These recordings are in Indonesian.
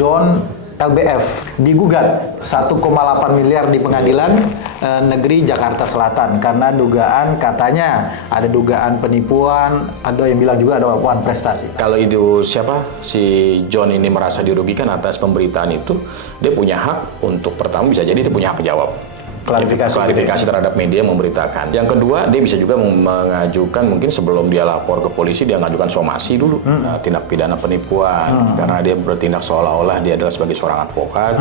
John LBF digugat 1,8 miliar di pengadilan negeri Jakarta Selatan karena dugaan, katanya ada dugaan penipuan, atau yang bilang juga ada uang prestasi. Kalau itu si John ini merasa dirugikan atas pemberitaan itu, dia punya hak untuk, pertama bisa jadi dia punya hak jawab. Klarifikasi terhadap media yang memberitakan. Yang kedua, dia bisa juga mengajukan, mungkin sebelum dia lapor ke polisi, dia mengajukan somasi dulu, tindak pidana penipuan, karena dia bertindak seolah-olah dia adalah sebagai seorang advokat,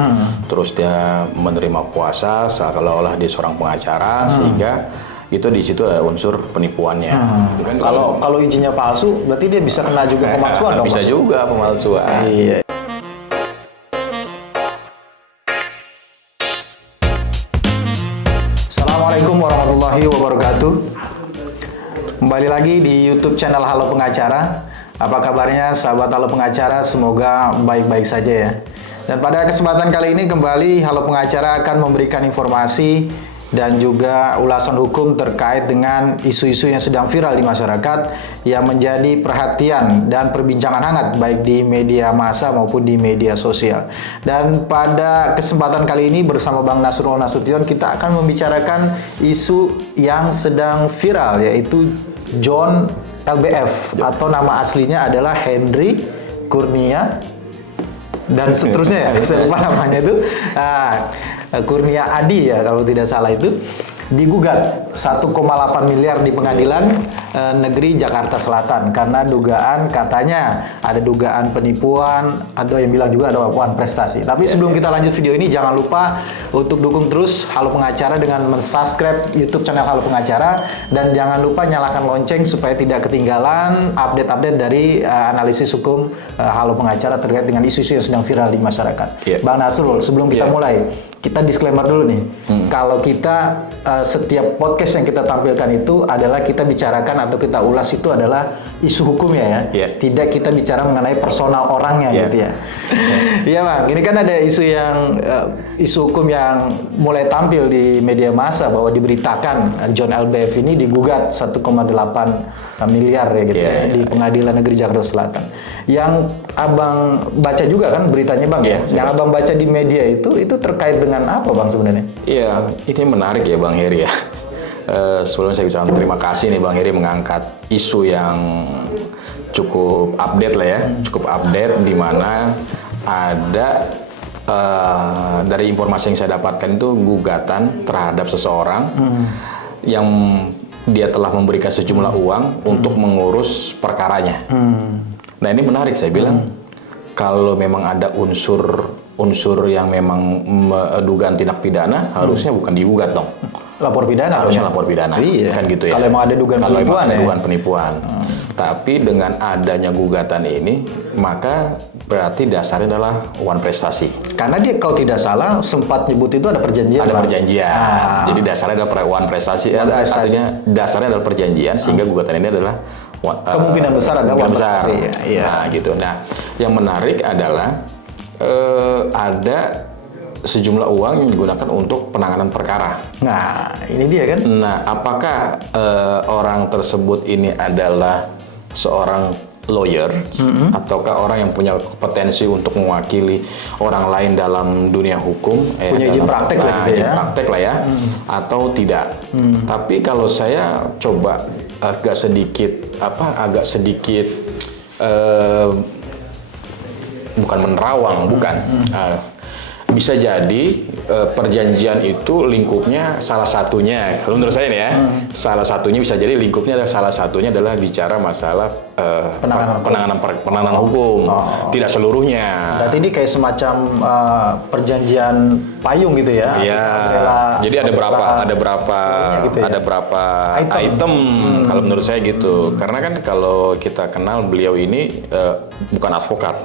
terus dia menerima kuasa seolah-olah dia seorang pengacara, sehingga itu di situ ada unsur penipuannya. Kalau izinnya palsu, berarti dia bisa kena juga pemalsuan dong? Bisa juga pemalsuan. Iya. Assalamualaikum warahmatullahi wabarakatuh. Kembali lagi di YouTube channel Halo Pengacara. Apa kabarnya sahabat Halo Pengacara? Semoga baik-baik saja ya. Dan pada kesempatan kali ini kembali Halo Pengacara akan memberikan informasi dan juga ulasan hukum terkait dengan isu-isu yang sedang viral di masyarakat yang menjadi perhatian dan perbincangan hangat baik di media massa maupun di media sosial. Dan pada kesempatan kali ini bersama Bang Nasrul Nasution kita akan membicarakan isu yang sedang viral, yaitu John LBF atau nama aslinya adalah Henry Kurnia dan seterusnya ya, saya lupa namanya itu. Kurnia Adi ya kalau tidak salah, itu digugat 1,8 miliar di pengadilan negeri Jakarta Selatan karena dugaan, katanya ada dugaan penipuan, atau yang bilang juga ada uang prestasi. Tapi sebelum kita lanjut video ini, jangan lupa untuk dukung terus Halo Pengacara dengan mensubscribe YouTube channel Halo Pengacara, dan jangan lupa nyalakan lonceng supaya tidak ketinggalan update-update dari analisis hukum Halo Pengacara terkait dengan isu-isu yang sedang viral di masyarakat. Bang Nasrul, sebelum kita mulai, kita disclaimer dulu nih. Kalau kita setiap podcast yang kita tampilkan itu adalah kita bicarakan atau kita ulas itu adalah isu hukumnya ya. Tidak kita bicara mengenai personal orangnya gitu ya. Iya Bang, ini kan ada isu isu hukum yang mulai tampil di media massa bahwa diberitakan John LBF ini digugat 1,8 miliar ya gitu di Pengadilan Negeri Jakarta Selatan. Yang Abang baca juga kan beritanya Bang ya? Yang Abang baca di media itu terkait dengan apa Bang sebenarnya? Iya, ini menarik ya Bang Heri ya. Sebelumnya saya ucapkan terima kasih nih Bang Heri mengangkat isu yang cukup update lah ya, cukup update, di mana ada dari informasi yang saya dapatkan itu gugatan terhadap seseorang yang dia telah memberikan sejumlah uang untuk mengurus perkaranya. Nah ini menarik, saya bilang kalau memang ada unsur yang memang dugaan tindak pidana, harusnya bukan digugat dong. Lapor pidana. Harusnya lapor pidana. Iya. Kan gitu ya. Kalau emang ada dugaan penipuan ya. Dugaan penipuan. Tapi dengan adanya gugatan ini, maka berarti dasarnya adalah uang prestasi. Karena dia kalau tidak salah sempat nyebut itu ada perjanjian. Ada perjanjian. Jadi dasarnya adalah uang prestasi. Artinya dasarnya adalah perjanjian, sehingga gugatan ini adalah kemungkinan besar ada uang prestasi. Iya. Nah gitu. Nah yang menarik adalah ada sejumlah uang yang digunakan untuk penanganan perkara. Nah, ini dia kan. Nah, apakah orang tersebut ini adalah seorang lawyer, ataukah orang yang punya kompetensi untuk mewakili orang lain dalam dunia hukum? Punya izin praktek lah gitu ya. Izin praktek lah ya, atau tidak. Tapi kalau saya coba agak sedikit bukan menerawang, bukan. Bisa jadi perjanjian itu lingkupnya salah satunya, kalau menurut saya nih ya, salah satunya bisa jadi lingkupnya adalah bicara masalah penanganan hukum, tidak seluruhnya. Berarti ini kayak semacam perjanjian payung gitu ya? Iya. Jadi ada berapa item kalau menurut saya gitu. Karena kan kalau kita kenal beliau ini bukan advokat.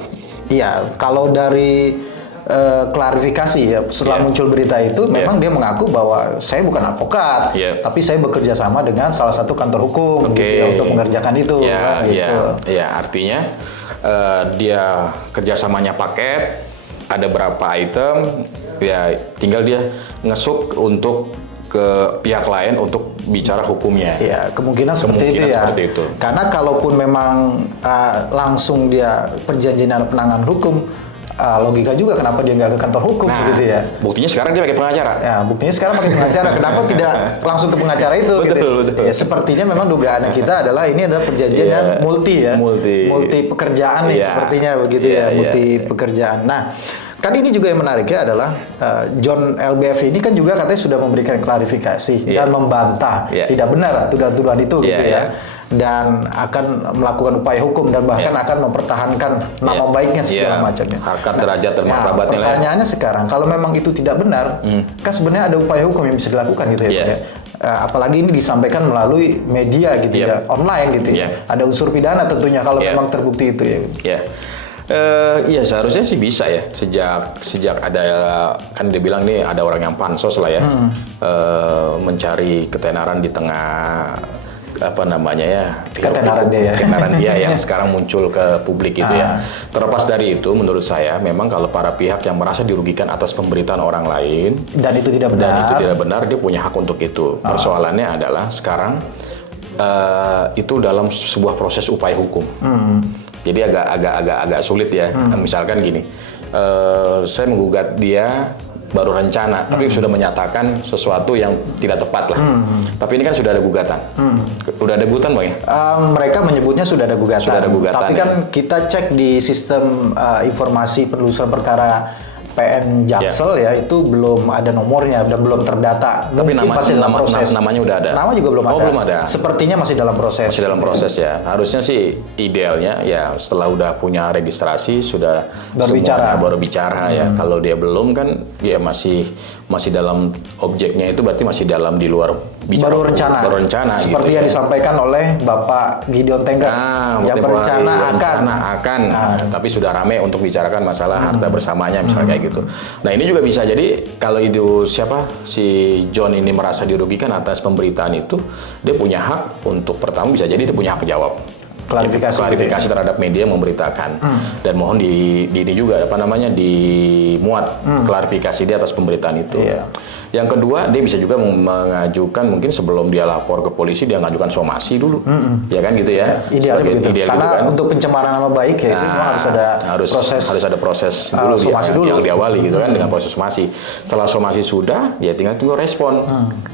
Iya, kalau dari klarifikasi ya setelah muncul berita itu, memang dia mengaku bahwa saya bukan advokat, tapi saya bekerja sama dengan salah satu kantor hukum gitu ya, untuk mengerjakan itu. Artinya dia kerjasamanya paket, ada berapa item, ya tinggal dia ngesuk untuk ke pihak lain untuk bicara hukumnya. Ya, kemungkinan seperti itu ya. Karena kalaupun memang langsung dia perjanjian penanganan hukum, logika juga kenapa dia nggak ke kantor hukum gitu ya. Buktinya sekarang dia pakai pengacara. Ya, buktinya sekarang pakai pengacara. Kenapa tidak langsung ke pengacara itu? Betul, gitu. betul. Ya, sepertinya memang dugaan kita adalah ini adalah perjanjian yang multi pekerjaan nih sepertinya begitu multi pekerjaan. Nah, kan ini juga yang menarik ya adalah John LBF ini kan juga katanya sudah memberikan klarifikasi dan membantah tidak benar tuduhan itu gitu ya. Dan akan melakukan upaya hukum dan bahkan akan mempertahankan nama baiknya segala macamnya. Harkat derajat dan martabatnya. Pertanyaannya sekarang, kalau memang itu tidak benar, kan sebenarnya ada upaya hukum yang bisa dilakukan gitu ya. Apalagi ini disampaikan melalui media gitu ya, online gitu ya. Ada unsur pidana tentunya kalau memang terbukti itu ya. Iya seharusnya sih bisa ya, sejak ada, kan dia bilang nih ada orang yang pansos lah ya, mencari ketenaran di tengah ketenaran dia yang sekarang muncul ke publik gitu ya. Terlepas dari itu, menurut saya memang kalau para pihak yang merasa dirugikan atas pemberitaan orang lain dan itu tidak benar, dia punya hak untuk itu. Persoalannya adalah sekarang itu dalam sebuah proses upaya hukum. Jadi agak sulit ya. Misalkan gini, saya menggugat dia baru rencana, tapi sudah menyatakan sesuatu yang tidak tepat lah. Tapi ini kan sudah ada gugatan. Udah ada gugatan Bang ya? Mereka menyebutnya sudah ada gugatan. Tapi kan ya. kita cek di sistem informasi penelusuran perkara PN Jaksel ya itu belum ada nomornya dan belum terdata. Tapi namanya udah ada. Nama juga belum ada. Belum ada. Sepertinya masih dalam proses. Masih dalam proses ya. Harusnya sih idealnya ya setelah udah punya registrasi sudah baru bicara ya. Kalau dia belum kan ya masih dalam objeknya itu berarti masih dalam di luar bicara. Baru rencana. Seperti gitu, yang disampaikan oleh Bapak Gideon Tenggar yang berencana akan. Tapi sudah ramai untuk bicarakan masalah harta bersamanya misalnya kayak gitu. Nah ini juga bisa jadi kalau itu si John ini merasa dirugikan atas pemberitaan itu, dia punya hak untuk pertama bisa jadi dia punya hak jawab. Klarifikasi terhadap media yang memberitakan dan mohon ini juga dimuat klarifikasi dia atas pemberitaan itu. Yang kedua dia bisa juga mengajukan mungkin sebelum dia lapor ke polisi dia mengajukan somasi dulu, ya kan gitu ya. Idealnya begitu. Karena gitu kan. Untuk pencemaran nama baik ya itu harus ada proses dulu yang diawali gitu kan dengan proses somasi. Setelah somasi sudah ya tinggal tunggu respon.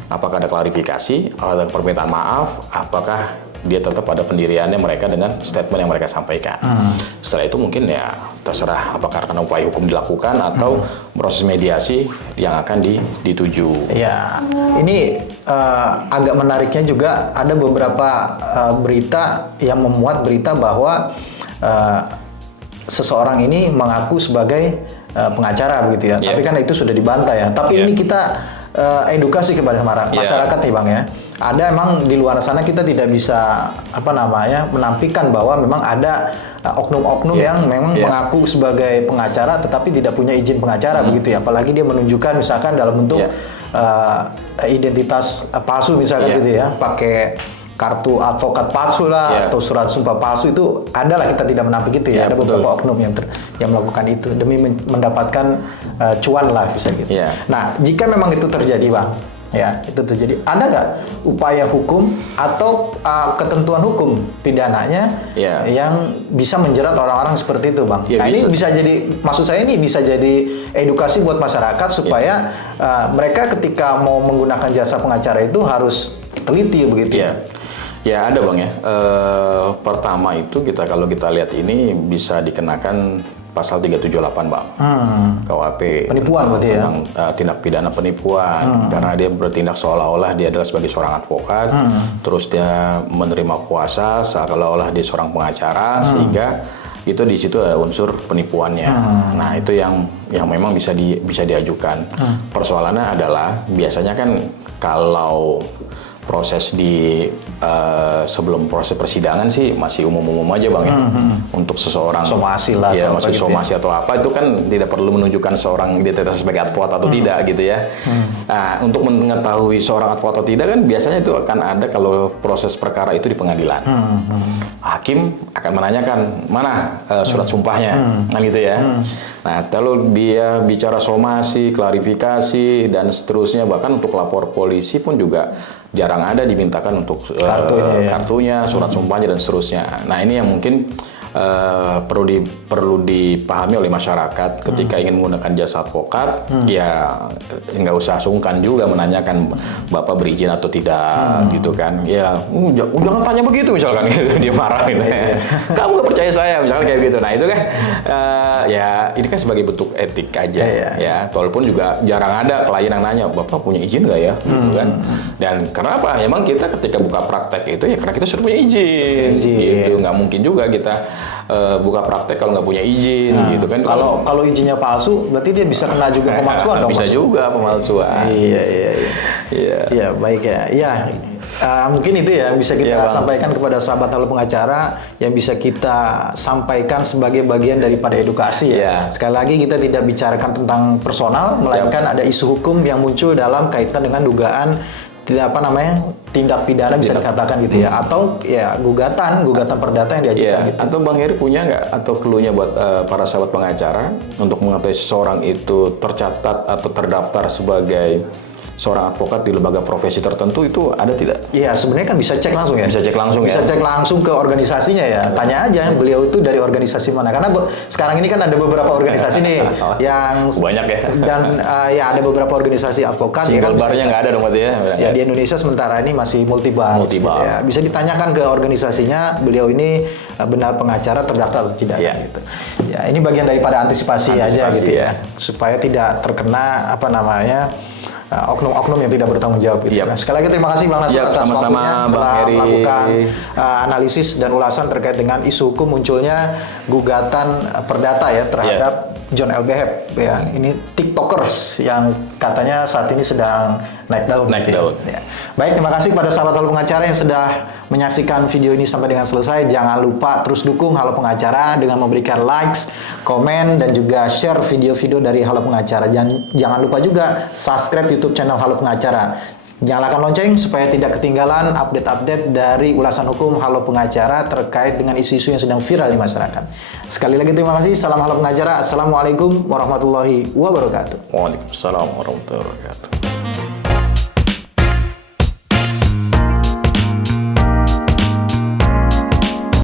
Apakah ada klarifikasi, ada permintaan maaf, apakah dia tetap pada pendiriannya mereka dengan statement yang mereka sampaikan. Setelah itu mungkin ya terserah apakah karena upaya hukum dilakukan atau proses mediasi yang akan dituju. Ya, ini agak menariknya juga ada beberapa berita yang memuat berita bahwa seseorang ini mengaku sebagai pengacara begitu ya. Tapi kan itu sudah dibantah ya. Tapi ini kita edukasi kepada masyarakat nih Bang ya. Ada emang di luar sana kita tidak bisa menampilkan bahwa memang ada oknum-oknum yang memang mengaku sebagai pengacara tetapi tidak punya izin pengacara begitu ya. Apalagi dia menunjukkan misalkan dalam bentuk identitas palsu misalkan gitu ya, pakai kartu advokat palsu lah atau surat sumpah palsu itu adalah kita tidak menampik itu ya. Ada beberapa oknum yang melakukan itu demi mendapatkan cuan lah bisa gitu. Nah, jika memang itu terjadi Bang, ya itu terjadi, ada nggak upaya hukum atau ketentuan hukum pidananya yang bisa menjerat orang-orang seperti itu Bang? Nah ini bisa jadi, maksud saya ini bisa jadi edukasi buat masyarakat supaya mereka ketika mau menggunakan jasa pengacara itu harus teliti begitu ya. Ya ada Bang ya. Pertama itu kalau kita lihat ini bisa dikenakan pasal 378 Bang. KUHP. Penipuan berarti ya? Tindak pidana penipuan. Karena dia bertindak seolah-olah dia adalah sebagai seorang advokat. Terus dia menerima kuasa seolah-olah dia seorang pengacara. Sehingga itu di situ ada unsur penipuannya. Nah itu yang memang bisa diajukan. Persoalannya adalah biasanya kan kalau proses sebelum proses persidangan sih masih umum-umum aja Bang ya. Untuk seseorang somasi lah ya masih somasi atau apa itu kan tidak perlu menunjukkan seorang identitas sebagai advokat atau tidak gitu ya. Nah, untuk mengetahui seorang advokat atau tidak kan biasanya itu akan ada kalau proses perkara itu di pengadilan. Hakim akan menanyakan mana surat sumpahnya, kan gitu ya. Nah, kalau dia bicara somasi, klarifikasi dan seterusnya, bahkan untuk lapor polisi pun juga jarang ada dimintakan untuk kartunya, surat sumpahnya dan seterusnya. Nah, ini yang mungkin perlu dipahami oleh masyarakat ketika ingin menggunakan jasa advokat, ya nggak usah sungkan juga menanyakan Bapak berizin atau tidak, gitu kan. Ya, jangan tanya begitu misalkan gitu, dia marah gitu. Kamu nggak percaya saya, misalkan kayak gitu. Nah itu kan, ya ini kan sebagai bentuk etik aja, ya. Walaupun juga jarang ada klien yang nanya, Bapak punya izin nggak ya, gitu kan. Dan kenapa? Emang kita ketika buka praktek itu ya karena kita sudah punya izin. Gitu. Nggak mungkin juga kita buka praktek kalau nggak punya izin, gitu kan. Kalau izinnya palsu, berarti dia bisa kena juga pemalsuan dong. Bisa juga pemalsuan. Iya, baik ya. Iya, mungkin itu ya bisa kita sampaikan kepada sahabat halo pengacara, yang bisa kita sampaikan sebagai bagian daripada edukasi ya. Sekali lagi kita tidak bicarakan tentang personal, melainkan ada isu hukum yang muncul dalam kaitan dengan dugaan tindak pidana bisa dikatakan gitu ya, atau ya gugatan perdata yang diajukan gitu. Atau Bang Heri punya nggak atau clue-nya buat para sahabat pengacara untuk mengetahui seseorang itu tercatat atau terdaftar sebagai seorang advokat di lembaga profesi tertentu, itu ada tidak? Iya, sebenarnya kan bisa cek langsung ya. Bisa cek langsung bisa cek langsung ke organisasinya ya. Tanya aja beliau itu dari organisasi mana. Karena sekarang ini kan ada beberapa organisasi nih yang banyak ya. Dan ya ada beberapa organisasi advokat ya kan. Barnya nggak ada dong berarti ya. Ya di Indonesia sementara ini masih multibar. Gitu ya. Bisa ditanyakan ke organisasinya, beliau ini benar pengacara terdaftar atau tidak gitu. Ya, ini bagian daripada antisipasi aja gitu ya. Supaya tidak terkena oknum-oknum yang tidak bertanggung jawab gitu. Nah, sekali lagi terima kasih Bang Nasrul atas waktunya telah melakukan analisis dan ulasan terkait dengan isu hukum munculnya gugatan perdata ya terhadap John L. Beheb ya. Ini TikTokers yang katanya saat ini sedang naik daun. Ya. Baik, terima kasih kepada sahabat Halo Pengacara yang sudah menyaksikan video ini sampai dengan selesai. Jangan lupa terus dukung Halo Pengacara dengan memberikan likes, komen, dan juga share video-video dari Halo Pengacara. Jangan lupa juga subscribe YouTube channel Halo Pengacara. Nyalakan lonceng supaya tidak ketinggalan update-update dari ulasan hukum Halo Pengacara terkait dengan isu-isu yang sedang viral di masyarakat. Sekali lagi terima kasih. Salam Halo Pengacara. Assalamualaikum warahmatullahi wabarakatuh. Waalaikumsalam warahmatullahi wabarakatuh.